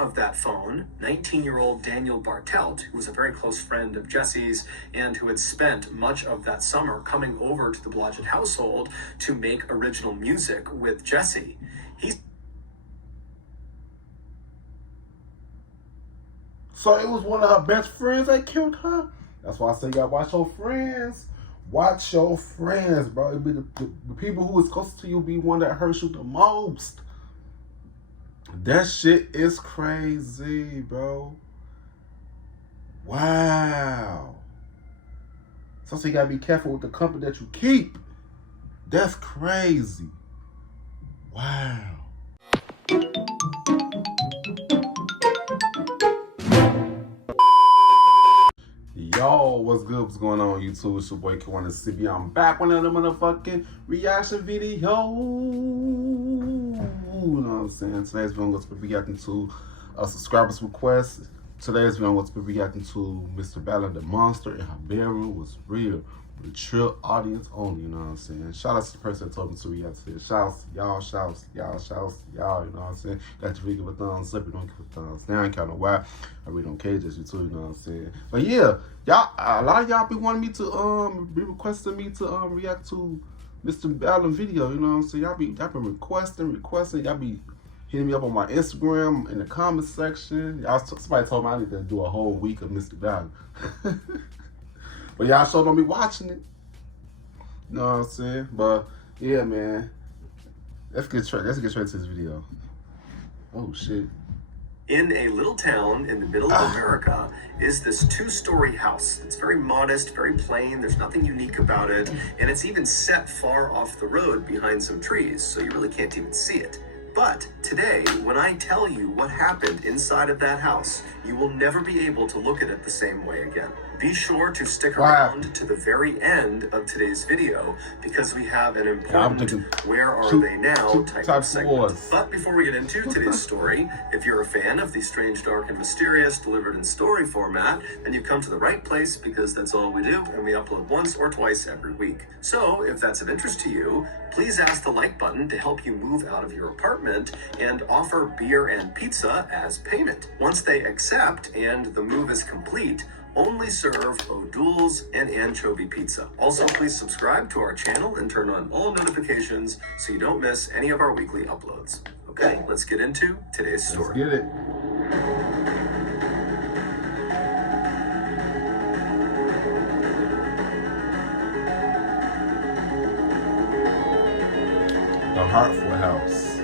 of that phone, 19-year-old Daniel Bartelt, who was a very close friend of Jesse's and who had spent much of that summer coming over to the Blodgett household to make original music with Jesse. So it was one of her best friends that killed her? That's why I say you gotta watch your friends. Watch your friends, bro. It be the people who is close to you be one that hurts you the most. That shit is crazy, bro. Wow. So you gotta be careful with the company that you keep. That's crazy. Wow. Yo, what's good? What's going on, YouTube? It's your boy K1CB. I'm back with another motherfucking reaction video. You know what I'm saying? Today's video I'm going to be reacting to a subscriber's request. Today's video I'm going to be reacting to Mr. Ballen the Monster in her bedroom was real. Mature audience only, you know what I'm saying? Shout out to the person that told me to react to this. Shouts, y'all, you know what I'm saying? Got your video, give a thumbs up, you don't give a thumbs down. I ain't kinda why. I really don't care, just you too, you know what I'm saying? But yeah, y'all, a lot of y'all be wanting me to be requesting me to react to Mr. Ballen video, you know what I'm saying? Y'all been requesting, y'all be hitting me up on my Instagram in the comment section. Somebody told me I need to do a whole week of Mr. Ballen. But y'all sure don't be watching it. You know what I'm saying? But yeah, man. Let's get straight to this video. Oh shit. In a little town in the middle of America is this two-story house. It's very modest, very plain. There's nothing unique about it. And it's even set far off the road behind some trees, so you really can't even see it. But today, when I tell you what happened inside of that house, you will never be able to look at it the same way again. Be sure to stick around to the very end of today's video because we have an important Where Are They Now type of segment. But before we get into today's story, if you're a fan of the strange, dark, and mysterious delivered in story format, then you've come to the right place because that's all we do and we upload once or twice every week. So if that's of interest to you, please ask the like button to help you move out of your apartment and offer beer and pizza as payment. Once they accept and the move is complete, only serve O'Doul's and anchovy pizza. Also, please subscribe to our channel and turn on all notifications so you don't miss any of our weekly uploads. Okay, let's get into today's story. Let's get it. The Hartford House.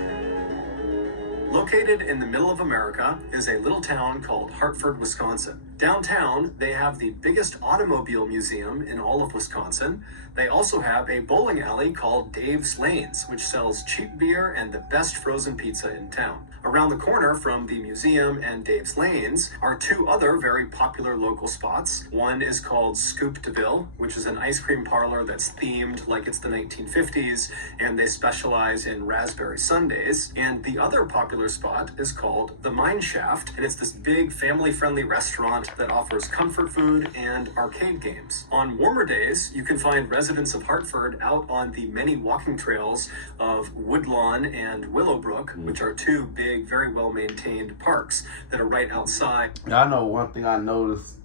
Located in the middle of America is a little town called Hartford, Wisconsin. Downtown, they have the biggest automobile museum in all of Wisconsin. They also have a bowling alley called Dave's Lanes, which sells cheap beer and the best frozen pizza in town. Around the corner from the museum and Dave's Lanes are two other very popular local spots. One is called Scoop DeVille, which is an ice cream parlor that's themed like it's the 1950s, and they specialize in raspberry sundaes. And the other popular spot is called the Mine Shaft, and it's this big family-friendly restaurant that offers comfort food and arcade games. On warmer days, you can find residents of Hartford out on the many walking trails of Woodlawn and Willowbrook, which are two big, very well-maintained parks that are right outside. I know one thing I noticed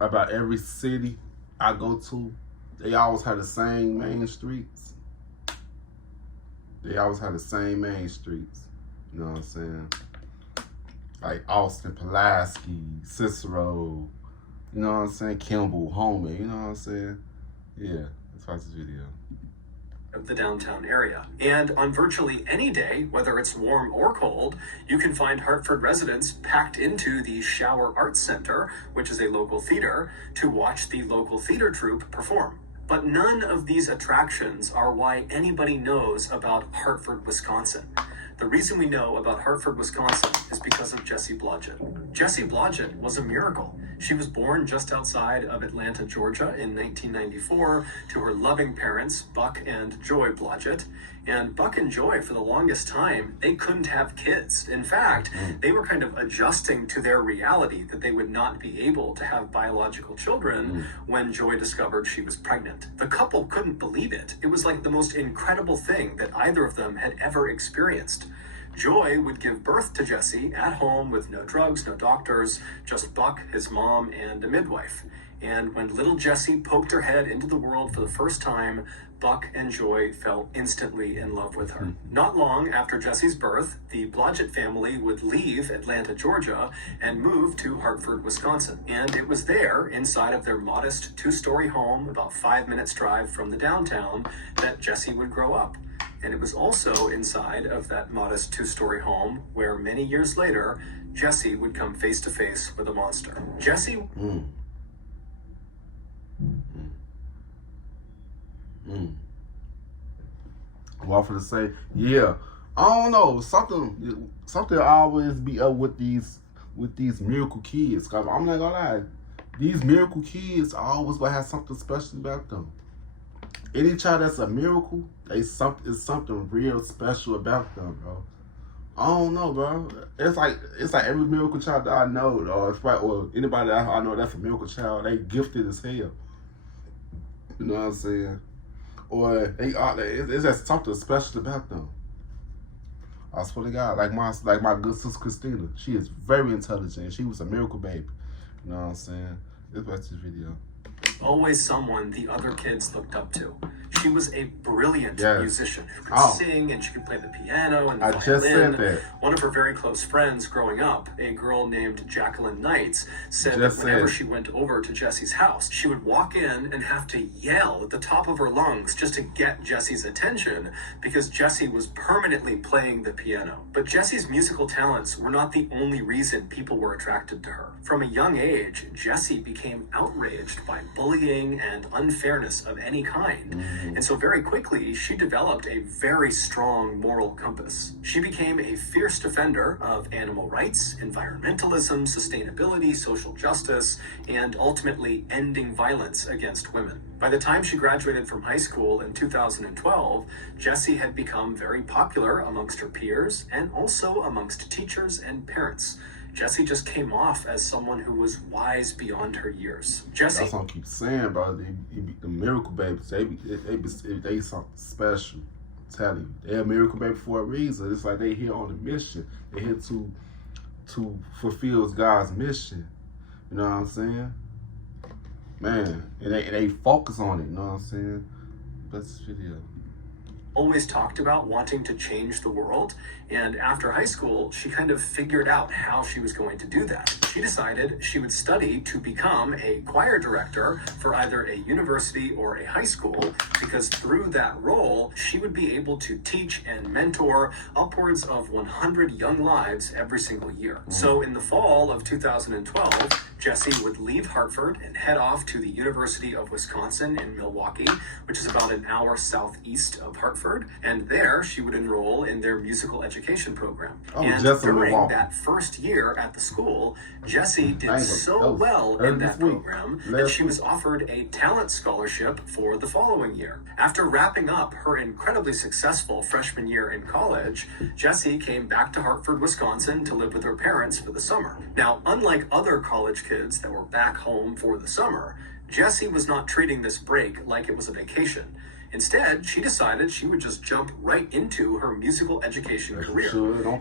about every city I go to, they always have the same main streets. They always have the same main streets. You know what I'm saying? Like Austin, Pulaski, Cicero, you know what I'm saying? Kimball, Homer, you know what I'm saying? Yeah, let's watch this video. Of the downtown area. And on virtually any day, whether it's warm or cold, you can find Hartford residents packed into the Shower Arts Center, which is a local theater, to watch the local theater troupe perform. But none of these attractions are why anybody knows about Hartford, Wisconsin. The reason we know about Hartford, Wisconsin is because of Jessie Blodgett. Jessie Blodgett was a miracle. She was born just outside of Atlanta, Georgia in 1994 to her loving parents, Buck and Joy Blodgett. And Buck and Joy, for the longest time, they couldn't have kids. In fact, they were kind of adjusting to their reality that they would not be able to have biological children when Joy discovered she was pregnant. The couple couldn't believe it. It was like the most incredible thing that either of them had ever experienced. Joy would give birth to Jesse at home with no drugs, no doctors, just Buck, his mom, and a midwife. And when little Jessie poked her head into the world for the first time, Buck and Joy fell instantly in love with her. Not long after Jessie's birth, the Blodgett family would leave Atlanta, Georgia, and move to Hartford, Wisconsin. And it was there, inside of their modest two-story home, about 5 minutes drive from the downtown, that Jessie would grow up. And it was also inside of that modest two-story home where many years later, Jessie would come face to face with a monster. Jessie... Well, for to say, yeah, I don't know, something always be up with these miracle kids. Cause I'm not gonna lie, these miracle kids always gonna have something special about them. Any child that's a miracle, it's something real special about them, bro. I don't know, bro. It's like every miracle child that I know, or anybody that I know that's a miracle child, they gifted as hell. You know what I'm saying? Or it's just something special about them. I swear to God, like my good sister Christina, she is very intelligent. She was a miracle baby. You know what I'm saying? Let's watch this video. Always someone the other kids looked up to. She was a brilliant musician who could sing, and she could play the piano and the violin. Just said that. One of her very close friends growing up, a girl named Jacqueline Knights, said that whenever she went over to Jessie's house, she would walk in and have to yell at the top of her lungs just to get Jessie's attention because Jessie was permanently playing the piano. But Jessie's musical talents were not the only reason people were attracted to her. From a young age, Jessie became outraged by bullying and unfairness of any kind. And so very quickly, she developed a very strong moral compass. She became a fierce defender of animal rights, environmentalism, sustainability, social justice, and ultimately ending violence against women. By the time she graduated from high school in 2012, Jessie had become very popular amongst her peers and also amongst teachers and parents. Jessie just came off as someone who was wise beyond her years. Jessie. That's what I keep saying, bro. The miracle babies, they something special. I'm telling you, they're a miracle baby for a reason. It's like they here on a mission. They here to fulfill God's mission. You know what I'm saying? Man, and they focus on it. You know what I'm saying? That's this video. Always talked about wanting to change the world, and after high school, she kind of figured out how she was going to do that. She decided she would study to become a choir director for either a university or a high school, because through that role, she would be able to teach and mentor upwards of 100 young lives every single year. So in the fall of 2012, Jessie would leave Hartford and head off to the University of Wisconsin in Milwaukee, which is about an hour southeast of Hartford. And there she would enroll in their musical education program. And during that first year at the school, Jessie did so well in that program that she was offered a talent scholarship for the following year. After wrapping up her incredibly successful freshman year in college, Jessie came back to Hartford, Wisconsin to live with her parents for the summer. Now, unlike other college kids that were back home for the summer, Jessie was not treating this break like it was a vacation. Instead, she decided she would just jump right into her musical education career.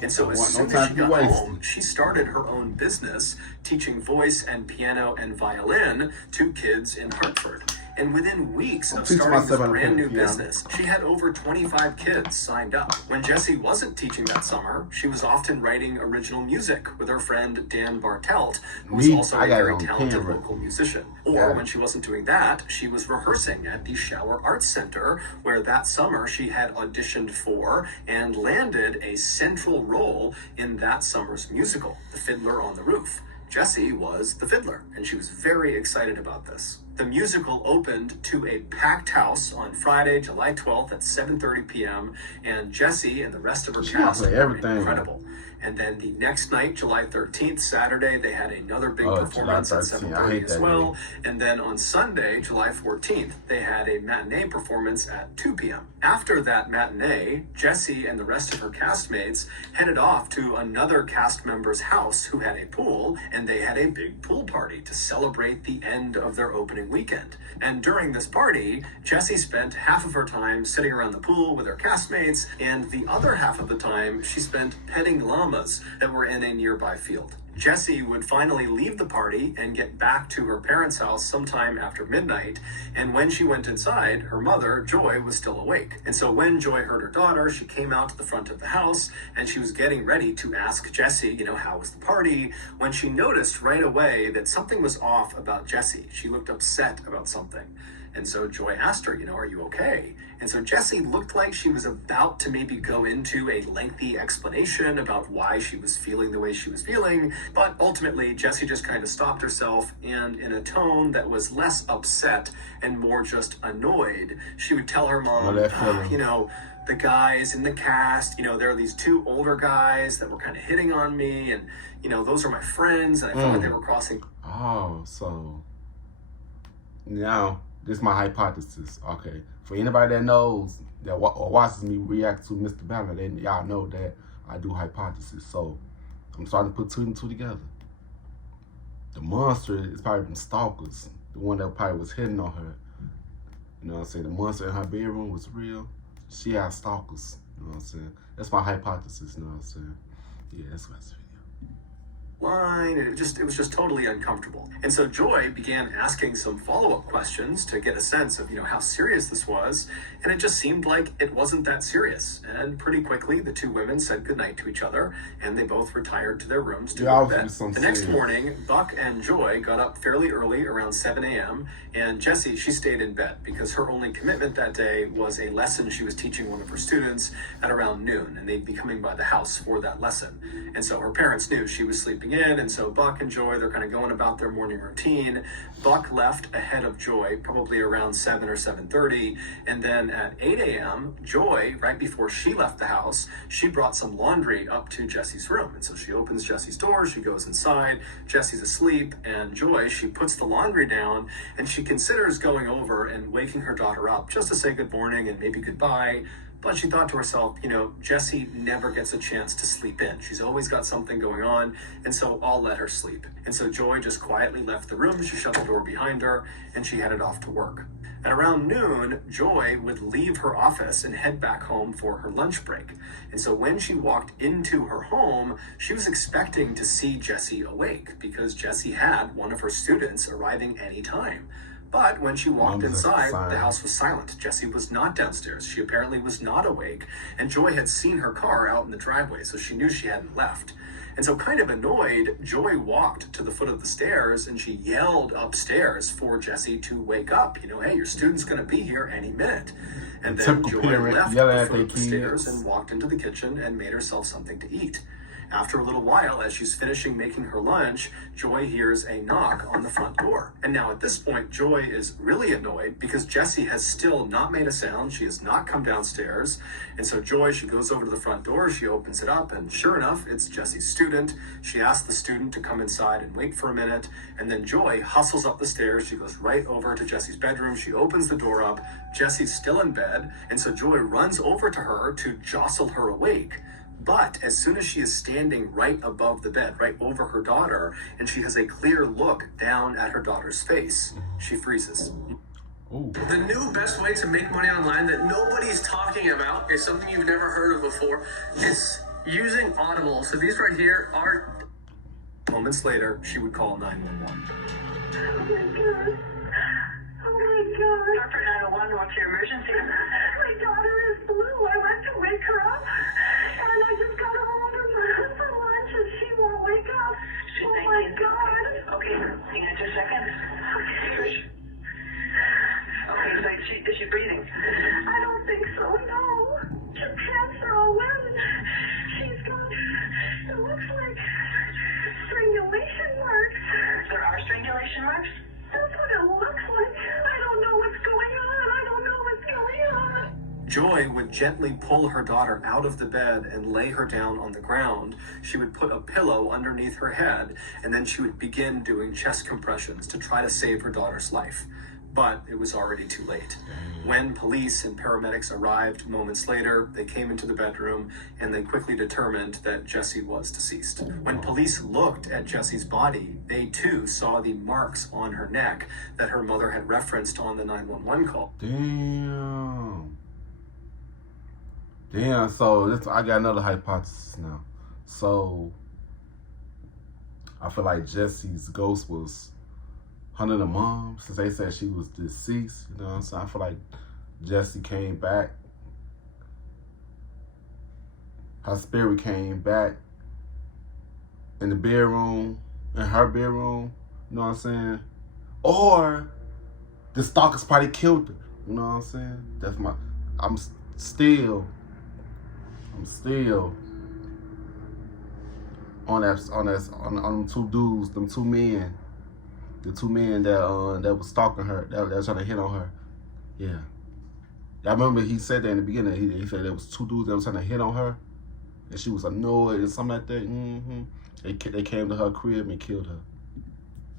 And so as soon as she got home, she started her own business, teaching voice and piano and violin to kids in Hartford. And within weeks of starting this brand new business, she had over 25 kids signed up. When Jessie wasn't teaching that summer, she was often writing original music with her friend Dan Bartelt, who was also a very talented local musician. Or when she wasn't doing that, she was rehearsing at the Shower Arts Center, where that summer she had auditioned for and landed a central role in that summer's musical, The Fiddler on the Roof. Jessie was the fiddler, and she was very excited about this. The musical opened to a packed house on Friday, July 12th at 7:30 p.m., and Jessie and the rest of her cast were incredible. And then the next night, July 13th, Saturday, they had another big Oh, performance at July 13th. 7:30 as well. And then on Sunday, July 14th, they had a matinee performance at 2 p.m. After that matinee, Jessie and the rest of her castmates headed off to another cast member's house who had a pool, and they had a big pool party to celebrate the end of their opening weekend. And during this party, Jessie spent half of her time sitting around the pool with her castmates, and the other half of the time she spent petting llamas that were in a nearby field. Jessie would finally leave the party and get back to her parents' house sometime after midnight, and when she went inside, her mother, Joy, was still awake. And so when Joy heard her daughter, she came out to the front of the house, and she was getting ready to ask Jessie, how was the party, when she noticed right away that something was off about Jessie. She looked upset about something. And so Joy asked her, are you okay? And so Jessie looked like she was about to maybe go into a lengthy explanation about why she was feeling the way she was feeling. But ultimately, Jessie just kind of stopped herself, and in a tone that was less upset and more just annoyed, she would tell her mom, the guys in the cast, there are these two older guys that were kind of hitting on me, and, those are my friends, and I felt like they were crossing. Oh, so now this is my hypothesis. Okay, for anybody that knows that or watches me react to Mr. Ballen, then y'all know that I do hypothesis. So I'm starting to put two and two together. The monster is probably them stalkers, the one that probably was hitting on her. You know what I'm saying? The monster in her bedroom was real. She had stalkers. You know what I'm saying? That's my hypothesis. You know what I'm saying? Yeah, that's what I said. Line, and it was just totally uncomfortable. And so Joy began asking some follow-up questions to get a sense of how serious this was, and it just seemed like it wasn't that serious. And pretty quickly the two women said goodnight to each other, and they both retired to their rooms to go to bed. The next morning, Buck and Joy got up fairly early, around 7 a.m., and Jessie, she stayed in bed because her only commitment that day was a lesson she was teaching one of her students at around noon, and they'd be coming by the house for that lesson. And so her parents knew she was sleeping in, and so Buck and Joy, they're kind of going about their morning routine. Buck left ahead of Joy, probably around 7 or 7:30, and then at 8 a.m., Joy, right before she left the house, she brought some laundry up to Jessie's room. And so she opens Jessie's door, she goes inside, Jessie's asleep, and Joy, she puts the laundry down, and she considers going over and waking her daughter up just to say good morning and maybe goodbye. But she thought to herself, Jessie never gets a chance to sleep in. She's always got something going on, and so I'll let her sleep. And so Joy just quietly left the room, she shut the door behind her, and she headed off to work. At around noon, Joy would leave her office and head back home for her lunch break. And so when she walked into her home, she was expecting to see Jessie awake because Jessie had one of her students arriving anytime. But when she walked inside, the house was silent. Jessie was not downstairs. She apparently was not awake, and Joy had seen her car out in the driveway, so she knew she hadn't left. And so kind of annoyed, Joy walked to the foot of the stairs, and she yelled upstairs for Jessie to wake up. Hey, your student's going to be here any minute. And then Joy left the foot of the stairs and walked into the kitchen and made herself something to eat. After a little while, as she's finishing making her lunch, Joy hears a knock on the front door. And now at this point, Joy is really annoyed because Jessie has still not made a sound. She has not come downstairs. And so Joy, she goes over to the front door, she opens it up, and sure enough, it's Jessie's student. She asks the student to come inside and wait for a minute. And then Joy hustles up the stairs. She goes right over to Jessie's bedroom. She opens the door up. Jessie's still in bed. And so Joy runs over to her to jostle her awake. But as soon as she is standing right above the bed, right over her daughter, and she has a clear look down at her daughter's face, she freezes. Ooh. The new best way to make money online that nobody's talking about is something you've never heard of before. It's using Audible. So these right here are... Moments later, she would call 911. Oh my God. Oh my God. Hartford 901, what's your emergency? My daughter is blue. I went to wake her up. And I just got home from lunch and she won't wake up. She's Oh 19. my God. Okay, hang on 2 seconds. Okay. Okay, so is she breathing? I don't think so, no. Her pants are all wet. She's got, it looks like strangulation marks. There are strangulation marks? That's what it looks like. I don't know what's going on. I don't know what's going on. Joy would gently pull her daughter out of the bed and lay her down on the ground. She would put a pillow underneath her head, and then she would begin doing chest compressions to try to save her daughter's life. But it was already too late. When police and paramedics arrived moments later, they came into the bedroom and they quickly determined that Jessie was deceased. When police looked at Jessie's body, they too saw the marks on her neck that her mother had referenced on the 911 call. Damn, so I got another hypothesis now. So I feel like Jessie's ghost was hunting the mom, since they said she was deceased. You know what I'm saying? I feel like Jessie came back. Her spirit came back in the bedroom, in her bedroom. You know what I'm saying? Or the stalkers probably killed her. You know what I'm saying? That's my. I'm still on them two dudes, them two men. The two men that was stalking her, that was trying to hit on her. Yeah. I remember he said that in the beginning. He said there was two dudes that was trying to hit on her, and she was annoyed and something like that. They came to her crib and killed her.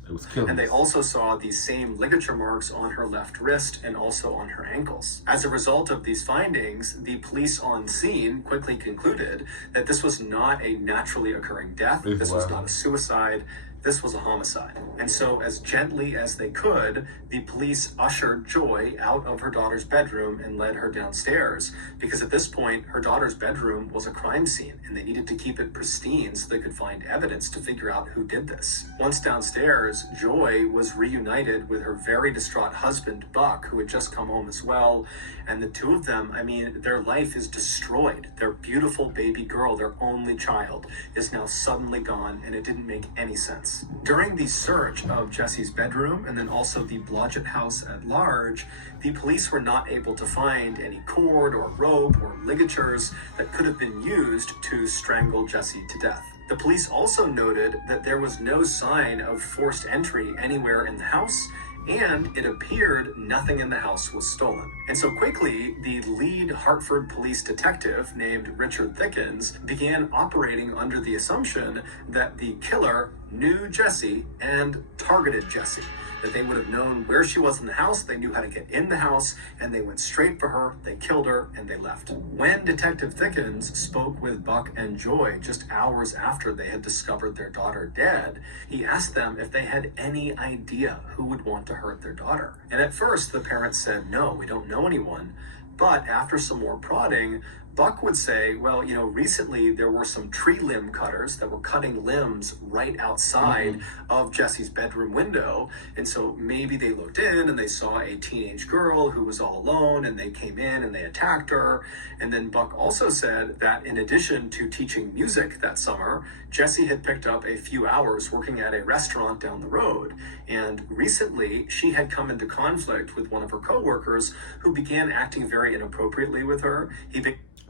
It was killing. And they also saw these same ligature marks on her left wrist and also on her ankles. As a result of these findings, the police on scene quickly concluded that this was not a naturally occurring death. This was not a suicide. This was a homicide. And so, as gently as they could, the police ushered Joy out of her daughter's bedroom and led her downstairs, because at this point, her daughter's bedroom was a crime scene, and they needed to keep it pristine so they could find evidence to figure out who did this. Once downstairs, Joy was reunited with her very distraught husband, Buck, who had just come home as well, and the two of them, I mean, their life is destroyed. Their beautiful baby girl, their only child, is now suddenly gone, and it didn't make any sense. During the search of Jessie's bedroom and then also the Blodgett house at large, the police were not able to find any cord or rope or ligatures that could have been used to strangle Jessie to death. The police also noted that there was no sign of forced entry anywhere in the house, and it appeared nothing in the house was stolen. And so quickly, the lead Hartford police detective named Richard Thickens began operating under the assumption that the killer knew Jessie and targeted Jessie, that they would have known where she was in the house, they knew how to get in the house, and they went straight for her, they killed her, and they left. When Detective Thickens spoke with Buck and Joy just hours after they had discovered their daughter dead, he asked them if they had any idea who would want to hurt their daughter. And at first, the parents said, no, we don't know anyone. But after some more prodding, Buck would say, well, you know, recently there were some tree limb cutters that were cutting limbs right outside of Jessie's bedroom window. And so maybe they looked in and they saw a teenage girl who was all alone, and they came in and they attacked her. And then Buck also said that in addition to teaching music that summer, Jessie had picked up a few hours working at a restaurant down the road. And recently she had come into conflict with one of her coworkers who began acting very inappropriately with her.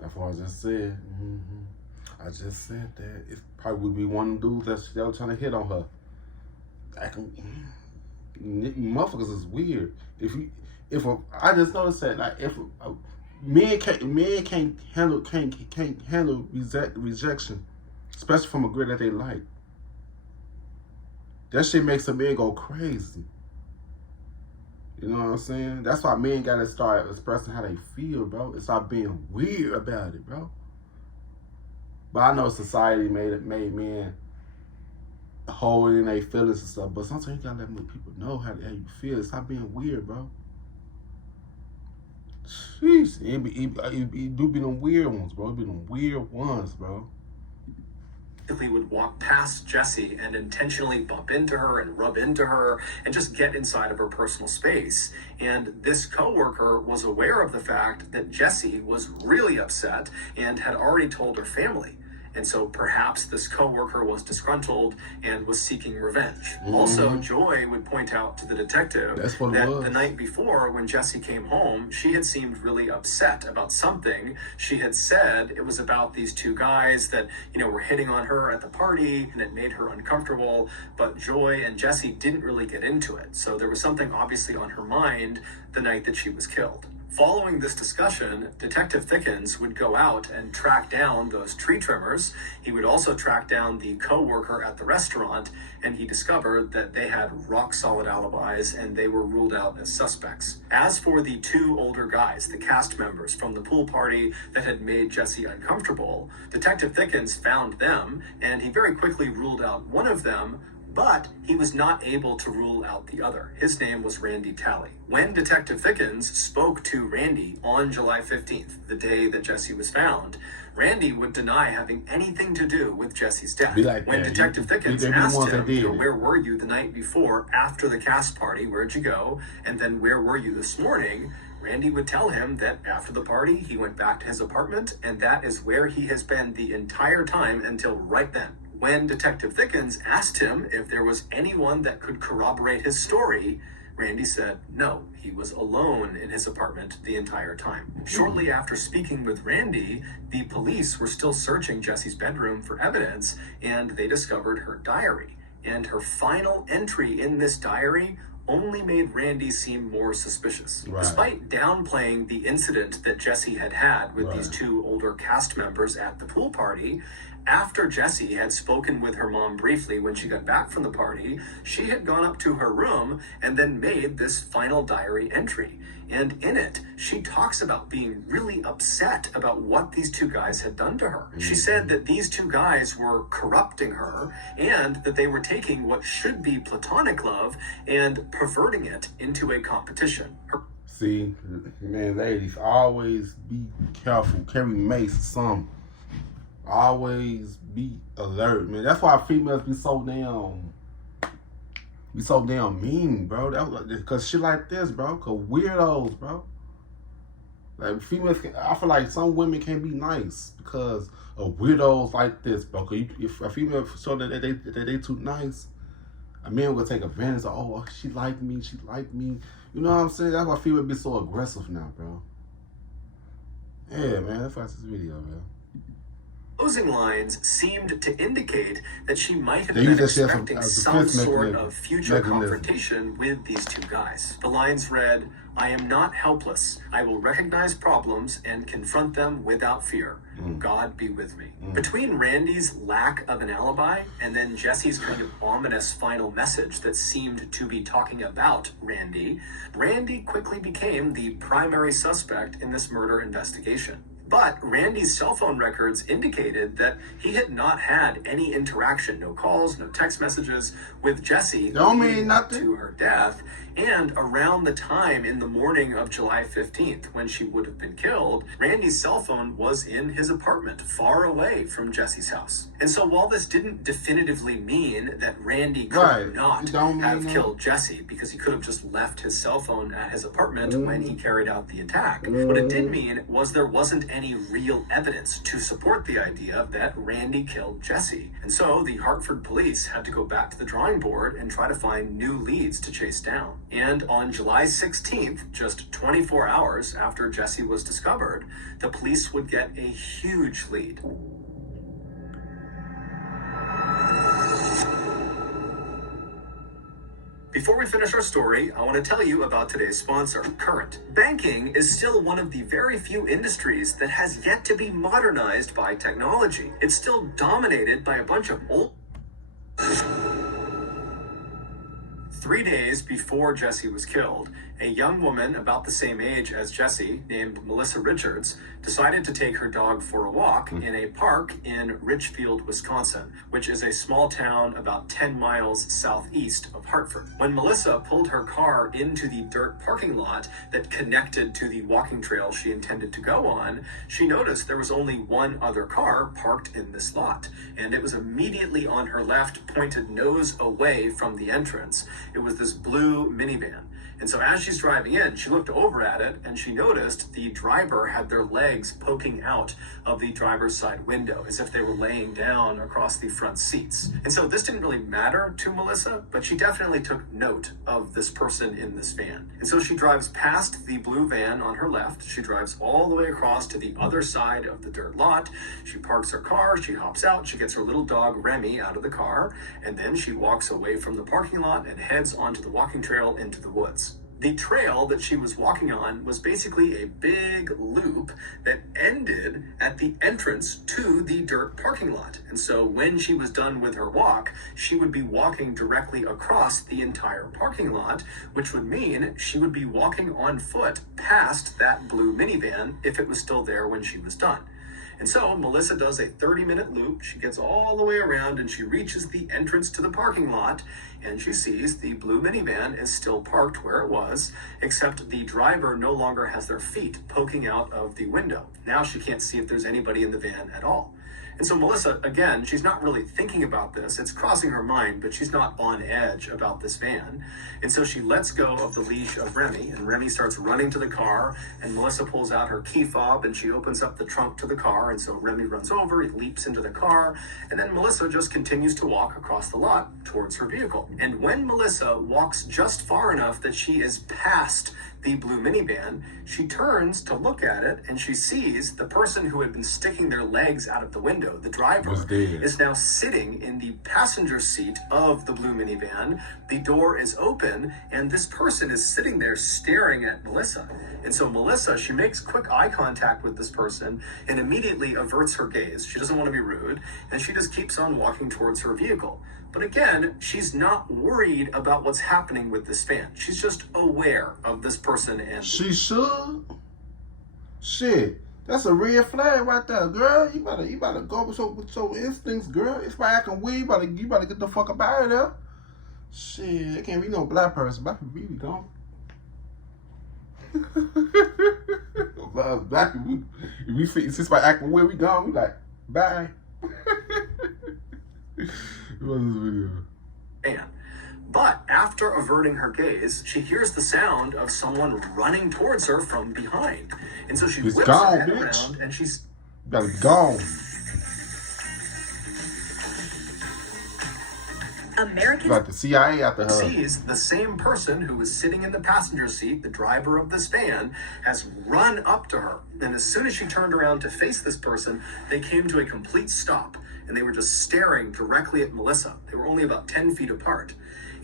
That's what I just said. I just said that. It probably would be one of them dudes that was trying to hit on her. Motherfuckers is weird. I just noticed that, like, if men can't handle rejection, especially from a girl that they like. That shit makes a man go crazy. You know what I'm saying? That's why men gotta start expressing how they feel, bro. And start being weird about it, bro. But I know society made men hold in their feelings and stuff. But sometimes you gotta let people know how you feel. Stop being weird, bro. Jeez, it do be them weird ones, bro. It be them weird ones, bro. Would walk past Jessie and intentionally bump into her and rub into her and just get inside of her personal space. And this coworker was aware of the fact that Jessie was really upset and had already told her family. And so perhaps this coworker was disgruntled and was seeking revenge. Also, Joy would point out to the detective that the night before, when Jessie came home, she had seemed really upset about something. She had said it was about these two guys that, you know, were hitting on her at the party, and it made her uncomfortable. But Joy and Jessie didn't really get into it. So there was something obviously on her mind the night that she was killed. Following this discussion, Detective Thickens would go out and track down those tree trimmers. He would also track down the co-worker at the restaurant, and he discovered that they had rock-solid alibis and they were ruled out as suspects. As for the two older guys, the cast members from the pool party that had made Jesse uncomfortable, Detective Thickens found them, and he very quickly ruled out one of them, but he was not able to rule out the other. His name was Randy Talley. When Detective Thickens spoke to Randy on July 15th, the day that Jesse was found, Randy would deny having anything to do with Jesse's death. When Detective Thickens asked him, where were you the night before after the cast party? Where'd you go? And then where were you this morning? Randy would tell him that after the party, he went back to his apartment, and that is where he has been the entire time until right then. When Detective Thickens asked him if there was anyone that could corroborate his story, Randy said no, he was alone in his apartment the entire time. Shortly after speaking with Randy, the police were still searching Jesse's bedroom for evidence, and they discovered her diary. And her final entry in this diary only made Randy seem more suspicious. Despite downplaying the incident that Jesse had with these two older cast members at the pool party, after Jessie had spoken with her mom briefly when she got back from the party, she had gone up to her room and then made this final diary entry. And in it, she talks about being really upset about what these two guys had done to her. She said that these two guys were corrupting her and that they were taking what should be platonic love and perverting it into a competition. See, man, ladies, always be careful. Carry mace or something. Always be alert, man. That's why females be so damn mean, bro. Cause shit like this, bro. Cause weirdos, bro. Like females, I feel like some women can't be nice because of weirdos like this, bro. Cause if a female show that they too nice, a man will take advantage of. Oh, she like me. You know what I'm saying? That's why females be so aggressive now, bro. Yeah, man. That's why this video, man. Closing lines seemed to indicate that she might have been expecting some sort of future confrontation with these two guys. The lines read, "I am not helpless. I will recognize problems and confront them without fear. God be with me." Between Randy's lack of an alibi and then Jesse's kind of ominous final message that seemed to be talking about Randy, Randy quickly became the primary suspect in this murder investigation. But Randy's cell phone records indicated that he had not had any interaction, no calls, no text messages with Jessie leading up to her death. And around the time in the morning of July 15th, when she would have been killed, Randy's cell phone was in his apartment, far away from Jessie's house. And so while this didn't definitively mean that Randy could not have killed Jessie, because he could have just left his cell phone at his apartment when he carried out the attack, what it did mean was there wasn't any real evidence to support the idea that Randy killed Jessie. And so the Hartford police had to go back to the drawing board and try to find new leads to chase down. And on July 16th, just 24 hours after Jessie was discovered, the police would get a huge lead. Before we finish our story, I want to tell you about today's sponsor, Current. Banking is still one of the very few industries that has yet to be modernized by technology. It's still dominated by a bunch of old... 3 days before Jessie was killed, a young woman about the same age as Jessie, named Melissa Richards, decided to take her dog for a walk in a park in Richfield, Wisconsin, which is a small town about 10 miles southeast of Hartford. When Melissa pulled her car into the dirt parking lot that connected to the walking trail she intended to go on, she noticed there was only one other car parked in this lot, and it was immediately on her left, pointed nose away from the entrance. It was this blue minivan. And so as she's driving in, she looked over at it and she noticed the driver had their legs poking out of the driver's side window as if they were laying down across the front seats. And so this didn't really matter to Melissa, but she definitely took note of this person in this van. And so she drives past the blue van on her left. She drives all the way across to the other side of the dirt lot. She parks her car, she hops out, she gets her little dog Remy out of the car, and then she walks away from the parking lot and heads onto the walking trail into the woods. The trail that she was walking on was basically a big loop that ended at the entrance to the dirt parking lot. And so when she was done with her walk, she would be walking directly across the entire parking lot, which would mean she would be walking on foot past that blue minivan if it was still there when she was done. And so Melissa does a 30-minute loop. She gets all the way around and she reaches the entrance to the parking lot, and she sees the blue minivan is still parked where it was, except the driver no longer has their feet poking out of the window. Now she can't see if there's anybody in the van at all. And so Melissa, again, she's not really thinking about this. It's crossing her mind, but she's not on edge about this van. And so she lets go of the leash of Remy, and Remy starts running to the car, and Melissa pulls out her key fob and she opens up the trunk to the car. And so Remy runs over, he leaps into the car, and then Melissa just continues to walk across the lot towards her vehicle. And when Melissa walks just far enough that she is past the blue minivan, she turns to look at it and she sees the person who had been sticking their legs out of the window, the driver, is now sitting in the passenger seat of the blue minivan. The door is open and this person is sitting there staring at Melissa. And so Melissa, she makes quick eye contact with this person and immediately averts her gaze. She doesn't want to be rude, and she just keeps on walking towards her vehicle. But again, she's not worried about what's happening with this van. She's just aware of this person. And she should. Shit, that's a red flag right there, girl. You better go with your instincts, girl. It's by acting weird. You better get the fuck up out of there. Shit, it can't be no black person. Black people be gone. Black people, if we see it's by acting weird, we gone. We like, bye. What is this video? Man. But after averting her gaze, she hears the sound of someone running towards her from behind. And so she whips her head around and she's gone. American Like the CIA after her. Sees the same person who was sitting in the passenger seat, the driver of this van, has run up to her. And as soon as she turned around to face this person, they came to a complete stop. And they were just staring directly at Melissa. They were only about 10 feet apart.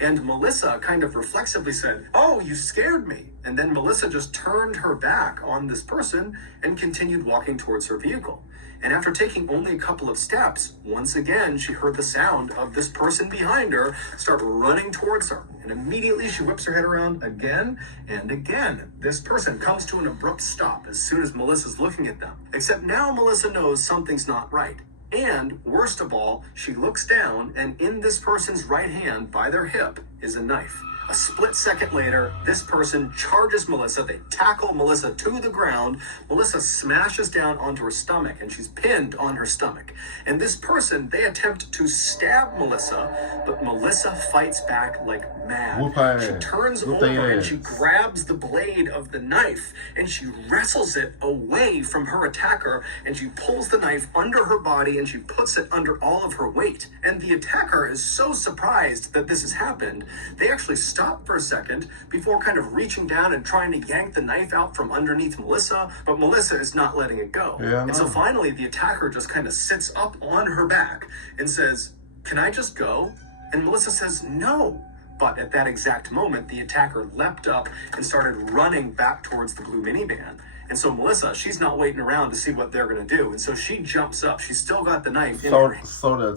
And Melissa kind of reflexively said, "Oh, you scared me." And then Melissa just turned her back on this person and continued walking towards her vehicle. And after taking only a couple of steps, once again, she heard the sound of this person behind her start running towards her. And immediately she whips her head around again and again. This person comes to an abrupt stop as soon as Melissa's looking at them. Except now Melissa knows something's not right. And worst of all, she looks down, and in this person's right hand by their hip is a knife. A split second later, this person charges Melissa. They tackle Melissa to the ground. Melissa smashes down onto her stomach, and she's pinned on her stomach. And this person, they attempt to stab Melissa, but Melissa fights back like mad. She turns over and she grabs the blade of the knife, and she wrestles it away from her attacker, and she pulls the knife under her body, and she puts it under all of her weight. And the attacker is so surprised that this has happened, they actually stop for a second before kind of reaching down and trying to yank the knife out from underneath Melissa, but Melissa is not letting it go. And so finally the attacker just kind of sits up on her back and says, "Can I just go?" And Melissa says, "No." But at that exact moment, the attacker leapt up and started running back towards the blue minivan. And so Melissa, she's not waiting around to see what they're going to do. And so she jumps up. She's still got the knife in her hand. So the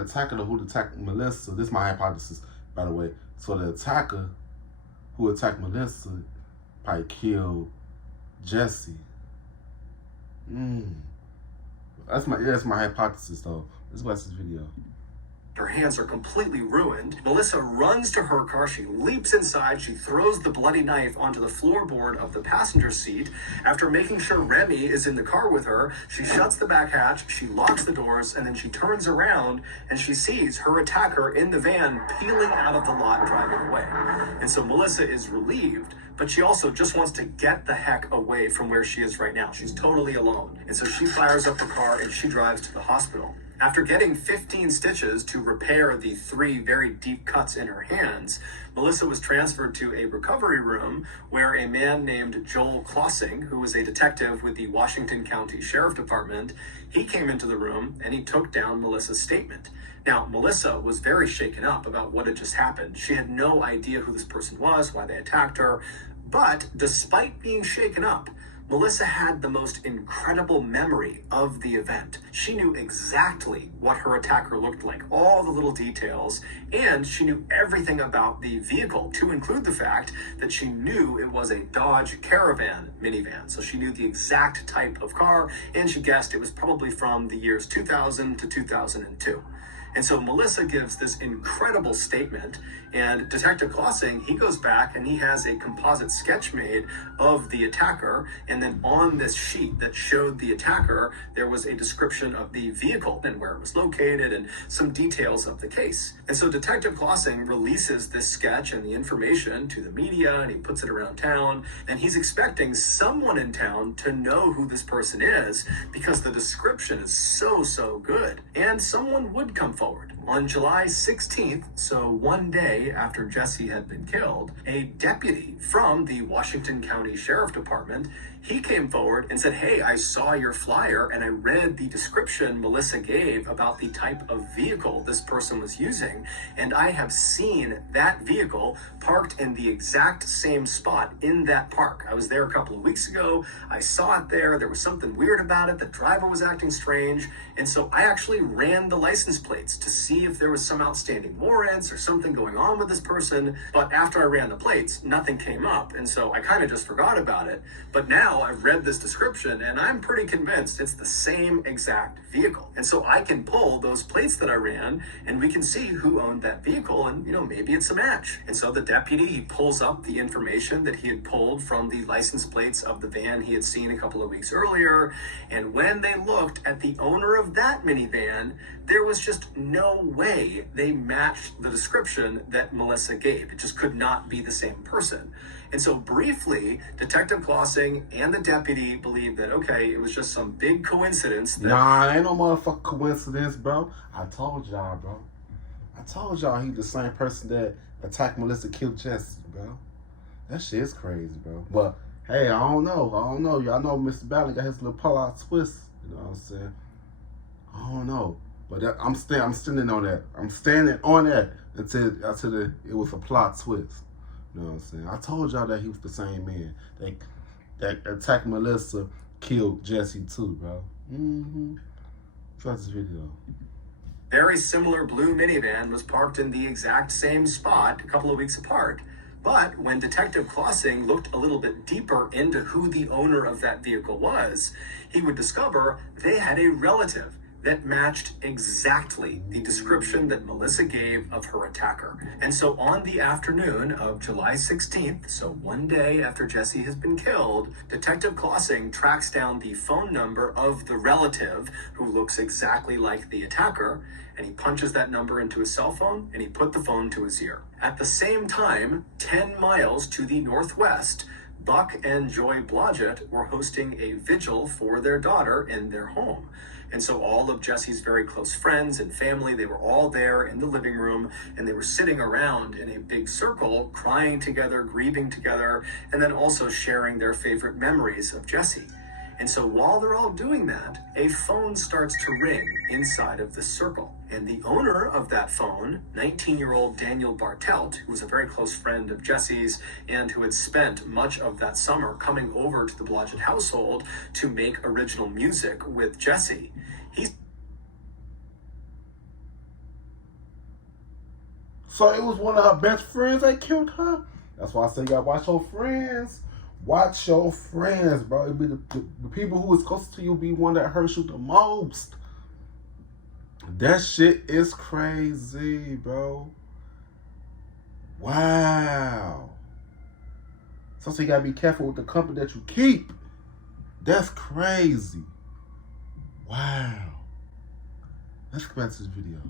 attacker who attacked Melissa, this is my hypothesis, by the way. So the attacker who attacked Melissa probably killed Jesse. That's my hypothesis though. Let's watch this video. Her hands are completely ruined. Melissa runs to her car. She leaps inside. She throws the bloody knife onto the floorboard of the passenger seat. After making sure Remy is in the car with her, she shuts the back hatch, she locks the doors, and then she turns around and she sees her attacker in the van peeling out of the lot driving away. And so Melissa is relieved, but she also just wants to get the heck away from where she is right now. She's totally alone. And so she fires up her car and she drives to the hospital. After getting 15 stitches to repair the 3 very deep cuts in her hands, Melissa was transferred to a recovery room where a man named Joel Klossing, who was a detective with the Washington County Sheriff Department, he came into the room and he took down Melissa's statement. Now, Melissa was very shaken up about what had just happened. She had no idea who this person was, why they attacked her, but despite being shaken up, Melissa had the most incredible memory of the event. She knew exactly what her attacker looked like, all the little details, and she knew everything about the vehicle, to include the fact that she knew it was a Dodge Caravan minivan. So she knew the exact type of car, and she guessed it was probably from the years 2000 to 2002. And so Melissa gives this incredible statement, and Detective Klossing, he goes back and he has a composite sketch made of the attacker, and then on this sheet that showed the attacker, there was a description of the vehicle and where it was located and some details of the case. And so Detective Klossing releases this sketch and the information to the media, and he puts it around town, and he's expecting someone in town to know who this person is because the description is so good. And someone would come forward. On July 16th, so one day after Jesse had been killed, a deputy from the Washington County Sheriff Department, he came forward and said, "Hey, I saw your flyer and I read the description Melissa gave about the type of vehicle this person was using, and I have seen that vehicle parked in the exact same spot in that park. I was there a couple of weeks ago. I saw it there. There was something weird about it. The driver was acting strange. And so I actually ran the license plates to see if there was some outstanding warrants or something going on with this person. But after I ran the plates, nothing came up. And so I kind of just forgot about it. But now I've read this description and I'm pretty convinced it's the same exact vehicle. And so I can pull those plates that I ran and we can see who owned that vehicle, and maybe it's a match." And so the deputy, he pulls up the information that he had pulled from the license plates of the van he had seen a couple of weeks earlier. And when they looked at the owner of that minivan, there was just no way they matched the description that Melissa gave. It just could not be the same person. And so briefly, Detective Klossing and the deputy believed that, okay, it was just some big coincidence. Nah, ain't no motherfucking coincidence, bro. I told y'all, bro. I told y'all he the same person that attacked Melissa, killed Jesse, bro. That shit's crazy, bro. But, hey, I don't know. Y'all know Mr. Ballen got his little pull-out twist. You know what I'm saying? I don't know. But I'm standing on that. I'm standing on that until it was a plot twist. You know what I'm saying? I told y'all that he was the same man that attacked Melissa, killed Jesse too, bro. Try this video. Very similar blue minivan was parked in the exact same spot a couple of weeks apart. But when Detective Klossing looked a little bit deeper into who the owner of that vehicle was, he would discover they had a relative that matched exactly the description that Melissa gave of her attacker. And so on the afternoon of July 16th, so one day after Jesse has been killed, Detective Klossing tracks down the phone number of the relative who looks exactly like the attacker, and he punches that number into his cell phone and he put the phone to his ear. At the same time, 10 miles to the northwest, Buck and Joy Blodgett were hosting a vigil for their daughter in their home. And so all of Jesse's very close friends and family, they were all there in the living room, and they were sitting around in a big circle, crying together, grieving together, and then also sharing their favorite memories of Jesse. And so while they're all doing that, a phone starts to ring inside of the circle. And the owner of that phone, 19-year-old Daniel Bartelt, who was a very close friend of Jesse's and who had spent much of that summer coming over to the Blodgett household to make original music with Jesse, So it was one of her best friends that killed her? That's why I say you gotta watch your friends. Watch your friends, bro. It be the people who is closest to you be one that hurts you the most. That shit is crazy, bro. Wow. So you gotta be careful with the company that you keep. That's crazy. Wow. Let's go back to this video.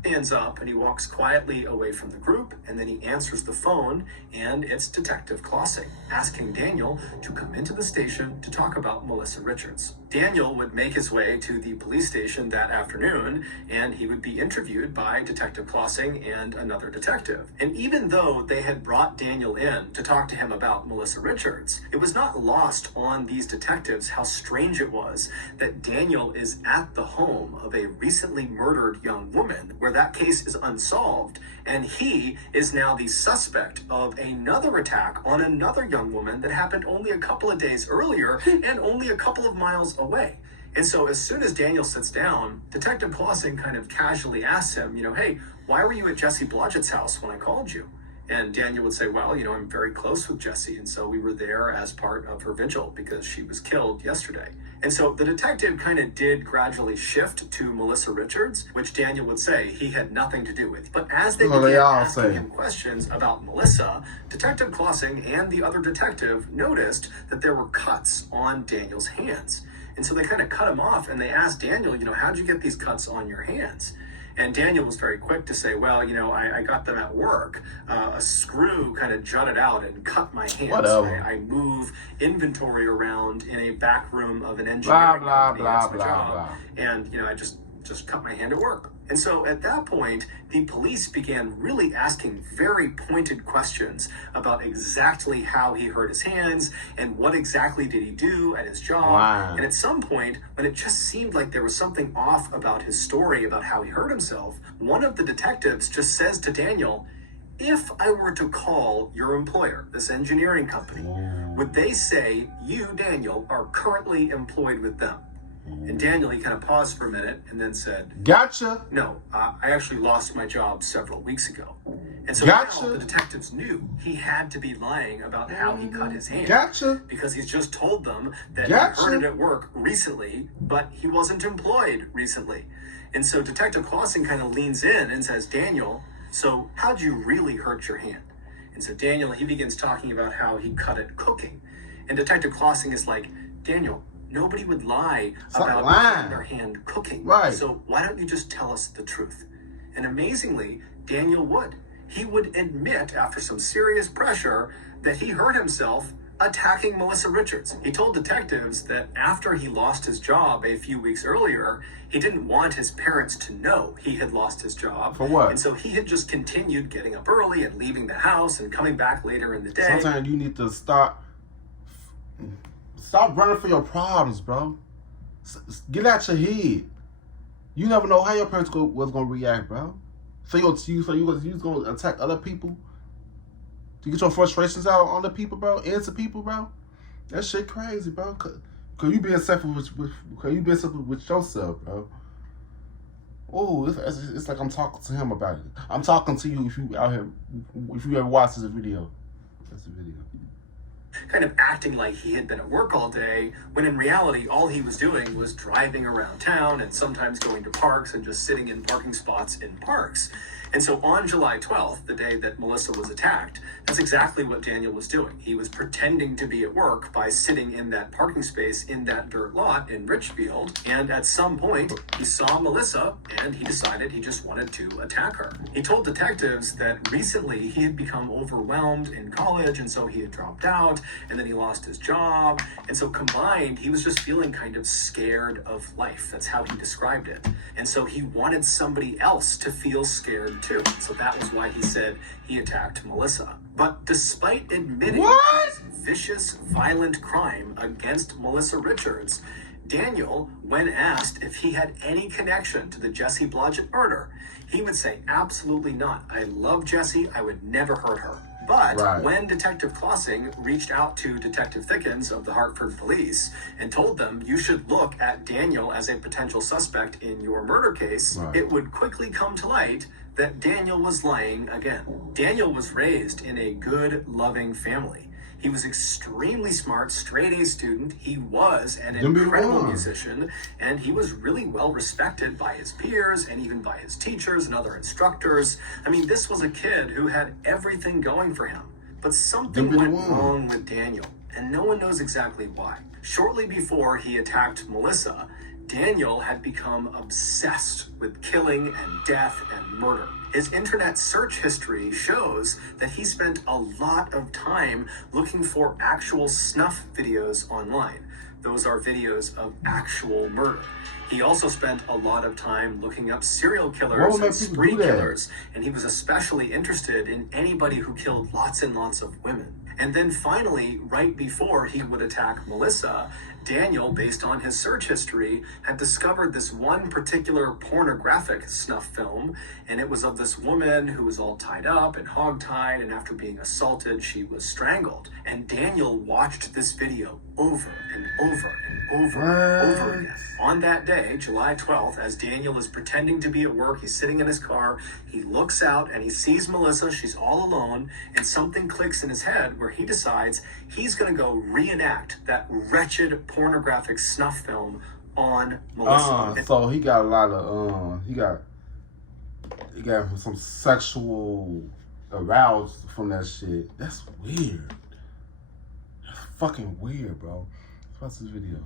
Stands up and he walks quietly away from the group, and then he answers the phone, and it's Detective Klossing asking Daniel to come into the station to talk about Melissa Richards. Daniel would make his way to the police station that afternoon, and he would be interviewed by Detective Klossing and another detective. And even though they had brought Daniel in to talk to him about Melissa Richards, it was not lost on these detectives how strange it was that Daniel is at the home of a recently murdered young woman where that case is unsolved, and he is now the suspect of another attack on another young woman that happened only a couple of days earlier and only a couple of miles away. And so as soon as Daniel sits down, Detective Klossing kind of casually asks him, hey, why were you at Jesse Blodgett's house when I called you? And Daniel would say, well, I'm very close with Jessie, and so we were there as part of her vigil because she was killed yesterday. And so the detective kind of did gradually shift to Melissa Richards, which Daniel would say he had nothing to do with. But as they began asking him questions about Melissa, Detective Klossing and the other detective noticed that there were cuts on Daniel's hands. And so they kind of cut him off, and they asked Daniel, how'd you get these cuts on your hands? And Daniel was very quick to say, well, I got them at work. A screw kind of jutted out and cut my hands. I move inventory around in a back room of an engineering company. And, I just cut my hand at work. And so at that point, the police began really asking very pointed questions about exactly how he hurt his hands and what exactly did he do at his job. Wow. And at some point, when it just seemed like there was something off about his story about how he hurt himself, one of the detectives just says to Daniel, if I were to call your employer, this engineering company, would they say you, Daniel, are currently employed with them? And Daniel, he kind of paused for a minute and then said, gotcha. No, I actually lost my job several weeks ago. And so gotcha. Now the detectives knew he had to be lying about how he cut his hand. Gotcha. Because he's just told them that gotcha. he hurt it at work recently, but he wasn't employed recently. And so Detective Klossing kind of leans in and says, Daniel, so how'd you really hurt your hand? And so Daniel, he begins talking about how he cut it cooking. And Detective Klossing is like, Daniel, nobody would lie about cutting their hand cooking. Right. So why don't you just tell us the truth? And amazingly, Daniel would. He would admit, after some serious pressure, that he hurt himself attacking Melissa Richards. He told detectives that after he lost his job a few weeks earlier, he didn't want his parents to know he had lost his job. For what? And so he had just continued getting up early and leaving the house and coming back later in the day. Sometimes you need to stop running for your problems, bro. Get out your head. You never know how your parents was gonna react, bro. So you was gonna attack other people to get your frustrations out on the people, bro, into people, bro. That shit crazy, bro. Cause you being selfish with yourself, bro. Oh, it's like I'm talking to him about it. I'm talking to you if you out here, if you ever watch this video. That's the video. Kind of acting like he had been at work all day, when in reality, all he was doing was driving around town and sometimes going to parks and just sitting in parking spots in parks. And so on July 12th, the day that Melissa was attacked, that's exactly what Daniel was doing. He was pretending to be at work by sitting in that parking space in that dirt lot in Richfield. And at some point, he saw Melissa and he decided he just wanted to attack her. He told detectives that recently he had become overwhelmed in college, and so he had dropped out, and then he lost his job. And so combined, he was just feeling kind of scared of life. That's how he described it. And so he wanted somebody else to feel scared too. So that was why he said he attacked Melissa. But despite admitting his vicious, violent crime against Melissa Richards, Daniel, when asked if he had any connection to the Jesse Blodgett murder, he would say, absolutely not. I love Jesse. I would never hurt her. But when Detective Klossing reached out to Detective Thickens of the Hartford Police and told them you should look at Daniel as a potential suspect in your murder case, it would quickly come to light that Daniel was lying again. Daniel was raised in a good, loving family. He was extremely smart, straight-A student. He was an incredible musician, and he was really well respected by his peers and even by his teachers and other instructors. I mean, this was a kid who had everything going for him. But something went wrong with Daniel, and no one knows exactly why. Shortly before he attacked Melissa, Daniel had become obsessed with killing and death and murder. His internet search history shows that he spent a lot of time looking for actual snuff videos online. Those are videos of actual murder. He also spent a lot of time looking up serial killers and spree killers, and he was especially interested in anybody who killed lots and lots of women. And then finally, right before he would attack Melissa, Daniel, based on his search history, had discovered this one particular pornographic snuff film, and it was of this woman who was all tied up and hogtied, and after being assaulted, she was strangled. And Daniel watched this video over and over and over and over again. On that day, July 12th, as Daniel is pretending to be at work, he's sitting in his car, he looks out and he sees Melissa, she's all alone, and something clicks in his head where he decides he's gonna go reenact that wretched pornographic snuff film on Melissa. So he got a lot of he got some sexual arousal from that shit. That's weird. That's fucking weird, bro. What's this video?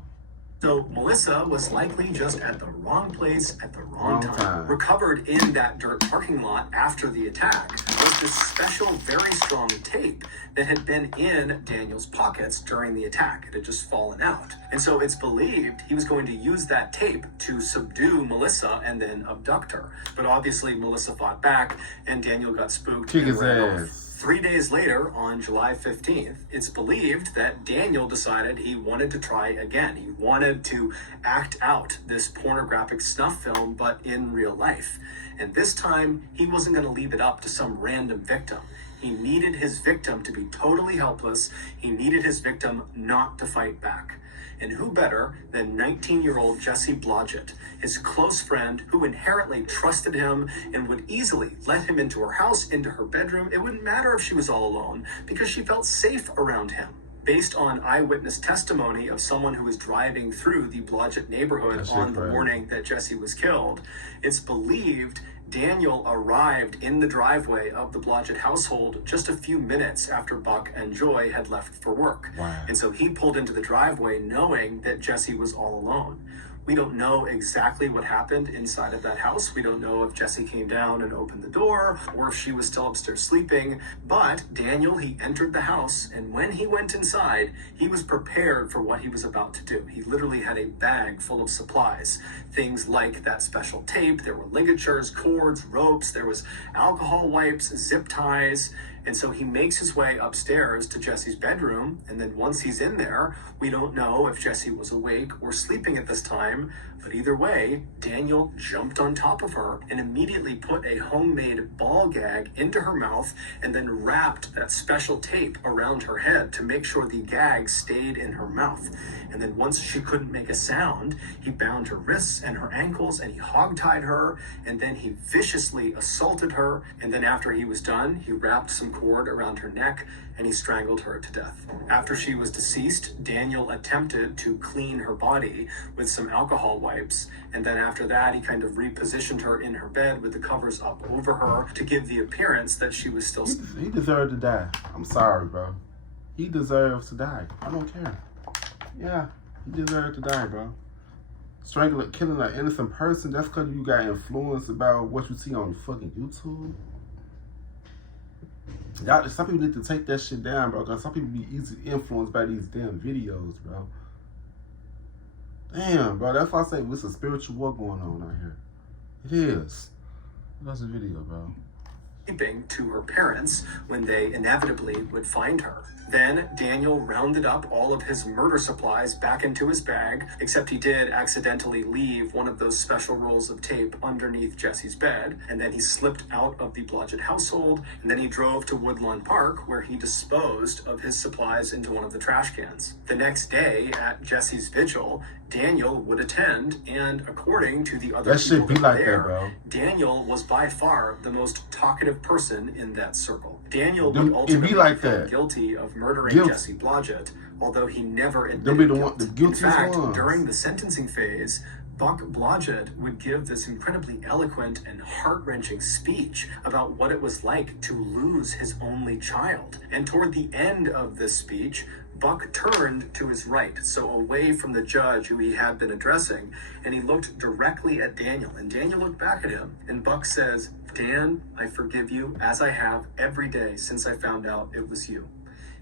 So Melissa was likely just at the wrong place at the wrong time. Recovered in that dirt parking lot after the attack was this special, very strong tape that had been in Daniel's pockets during the attack. It had just fallen out. And so it's believed he was going to use that tape to subdue Melissa and then abduct her. But obviously Melissa fought back and Daniel got spooked. Kick his ass. 3 days later, on July 15th, it's believed that Daniel decided he wanted to try again. He wanted to act out this pornographic snuff film, but in real life. And this time, he wasn't going to leave it up to some random victim. He needed his victim to be totally helpless. He needed his victim not to fight back. And who better than 19-year-old Jesse Blodgett, his close friend who inherently trusted him and would easily let him into her house, into her bedroom. It wouldn't matter if she was all alone because she felt safe around him. Based on eyewitness testimony of someone who was driving through the Blodgett neighborhood on the morning that Jesse was killed, it's believed Daniel arrived in the driveway of the Blodgett household just a few minutes after Buck and Joy had left for work. Wow. And so he pulled into the driveway knowing that Jesse was all alone. We don't know exactly what happened inside of that house. We don't know if Jesse came down and opened the door or if she was still upstairs sleeping. But Daniel, he entered the house, and when he went inside, he was prepared for what he was about to do. He literally had a bag full of supplies. Things like that special tape, there were ligatures, cords, ropes, there was alcohol wipes, zip ties. And so he makes his way upstairs to Jesse's bedroom, and then once he's in there, we don't know if Jesse was awake or sleeping at this time, but either way, Daniel jumped on top of her and immediately put a homemade ball gag into her mouth and then wrapped that special tape around her head to make sure the gag stayed in her mouth. And then once she couldn't make a sound, he bound her wrists and her ankles and he hogtied her, and then he viciously assaulted her, and then after he was done, he wrapped some cord around her neck and he strangled her to death. After she was deceased, Daniel attempted to clean her body with some alcohol wipes, and then after that, he kind of repositioned her in her bed with the covers up over her to give the appearance that she was still... He deserved to die. I'm sorry, bro. He deserves to die. I don't care. Yeah, he deserved to die, bro. Strangling, killing an innocent person, that's because you got influence about what you see on fucking YouTube. Y'all, some people need to take that shit down, bro, because some people be easily influenced by these damn videos, bro. Damn, bro, that's why I say it's a spiritual war going on out here. It is. That's a video, bro. To her parents when they inevitably would find her. Then Daniel rounded up all of his murder supplies back into his bag, except he did accidentally leave one of those special rolls of tape underneath Jesse's bed, and then he slipped out of the Blodgett household, and then he drove to Woodlawn Park, where he disposed of his supplies into one of the trash cans. The next day, at Jesse's vigil, Daniel would attend, and according to the other people that were there, Daniel was by far the most talkative person in that circle. Daniel would ultimately be found guilty of murdering Jesse Blodgett, although he never admitted guilt. In fact, during the sentencing phase, Buck Blodgett would give this incredibly eloquent and heart-wrenching speech about what it was like to lose his only child. And toward the end of this speech, Buck turned to his right, so away from the judge who he had been addressing, and he looked directly at Daniel. And Daniel looked back at him, and Buck says, "Dan, I forgive you, as I have every day since I found out it was you."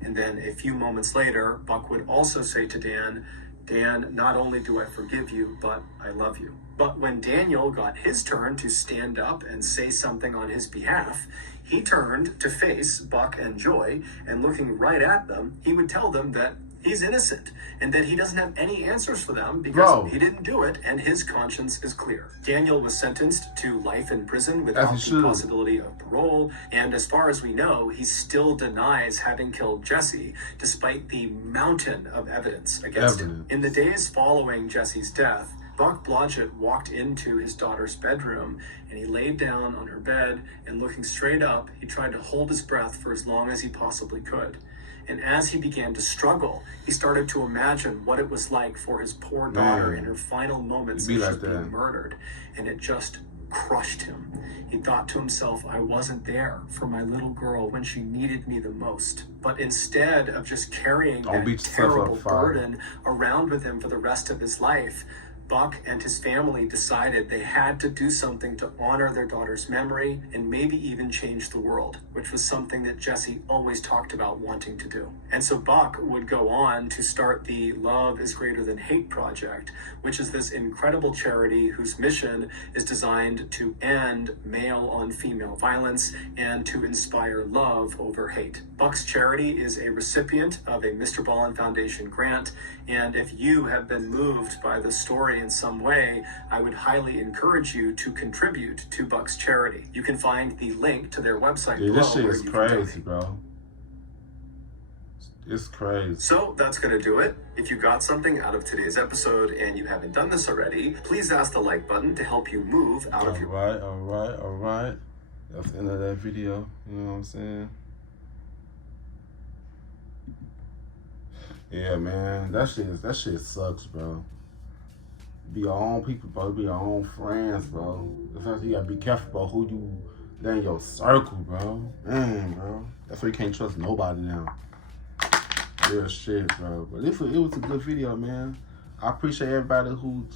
And then a few moments later, Buck would also say to Dan, "Dan, not only do I forgive you, but I love you." But when Daniel got his turn to stand up and say something on his behalf, he turned to face Buck and Joy, and looking right at them, he would tell them that he's innocent and that he doesn't have any answers for them because he didn't do it and his conscience is clear. Daniel was sentenced to life in prison without the possibility of parole, and as far as we know, he still denies having killed Jesse despite the mountain of evidence against him. In the days following Jesse's death, Buck Blodgett walked into his daughter's bedroom and he laid down on her bed, and looking straight up, he tried to hold his breath for as long as he possibly could. And as he began to struggle, he started to imagine what it was like for his poor daughter in her final moments as she's being murdered. And it just crushed him. He thought to himself, "I wasn't there for my little girl when she needed me the most." But instead of just carrying that terrible burden around with him for the rest of his life, Buck and his family decided they had to do something to honor their daughter's memory and maybe even change the world, which was something that Jesse always talked about wanting to do. And so Buck would go on to start the Love is Greater Than Hate project, which is this incredible charity whose mission is designed to end male-on-female violence and to inspire love over hate. Buck's charity is a recipient of a Mr. Ballen Foundation grant, and if you have been moved by the story in some way, I would highly encourage you to contribute to Buck's charity. You can find the link to their website below. This shit is crazy, bro. It's crazy. So that's going to do it. If you got something out of today's episode and you haven't done this already, please ask the like button to help you move out of your... All right. That's the end of that video. You know what I'm saying? Yeah, man. That shit sucks, bro. Be your own people, bro. Be your own friends, bro. You gotta be careful about who you let in your circle, bro. Man, bro. That's why you can't trust nobody now. Real shit, bro. But it was a good video, man. I appreciate everybody who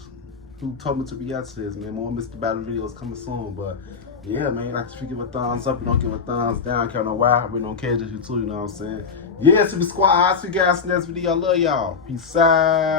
told me to react to this, man. More Mr. Ballen videos coming soon. But yeah, man, like if you give a thumbs up, you don't give a thumbs down, can't know why. We don't care, just you too, you know what I'm saying? Yeah, Super Squad, I'll see you guys in the next video. I love y'all. Peace out.